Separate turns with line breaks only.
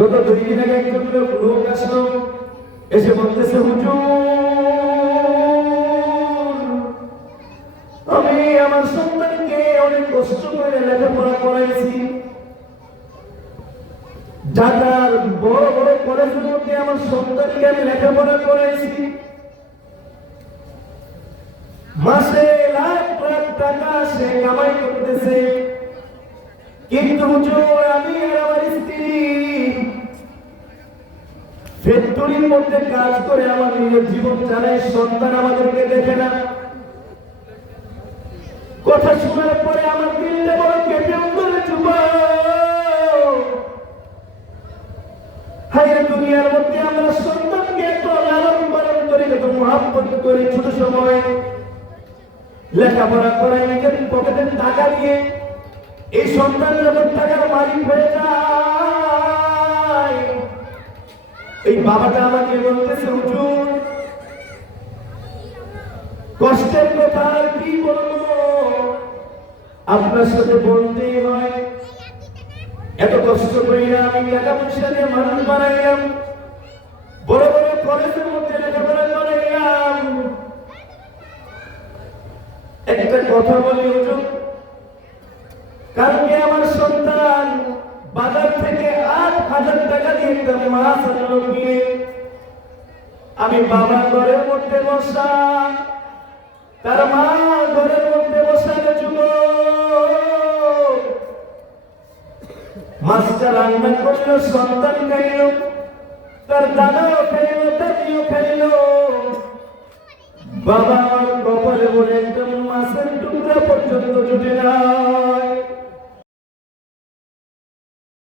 গত দুই দিন আগে একজন লোক আসলো, এসে বলতেছে, হুজুর, আমি আমার সন্তানকে অনেক কষ্ট করে লেখাপড়া করাইছি। ঢাকার বড় বড় কলেজের মধ্যে আমার সন্তানকে আমি লেখাপড়া করাইছি। মাসে লাখ লাখ টাকা সে কামাই করতেছে। কিন্তু হুজুর, আমি ফ্যাক্টরির মধ্যে কাজ করে আমার নিজের জীবন চালাই, সন্তান আমাদেরকে দেখে না। কথা শোনার পরে আমার দিলটা বড় কেঁপে উঠল যুবক হায় দুনিয়ার মধ্যে আমরা সন্তানকে এত লালন পালন করি কত মহাব্বত করি ছোট সময়। লেখাপড়া করাই নিজের পকেটের টাকা দিয়ে এই সন্তান যখন টাকার মালিক হয়ে যায়। এই বাবাটা আমাকে বলতেছে, হুজুর, কষ্টের কথা কি বলব? আপনার সাথে বলতেই হয়, এত কষ্ট করি না আমি টাকা পয়সা দিয়ে মানুষ বানাইলাম, বড় বড় কলেজের মধ্যে লেখাপড়া করাইলাম। একটা কথা বলি, হুজুর, কালকে আমার সন্তান বাজার থেকে হাজার টাকা দিয়ে একটা মাছ আনলো কিনে আমি বাবা ঘরের মধ্যে বসা তার মা ঘরের মধ্যে বসা যুব মাছটা রান্না করল, সন্তান খাইল, তার দাদাও খাইল দাদিও খাইল বাবা আমার কপালে বলে, একদম মাছের টুকরা পর্যন্ত জুটে নাই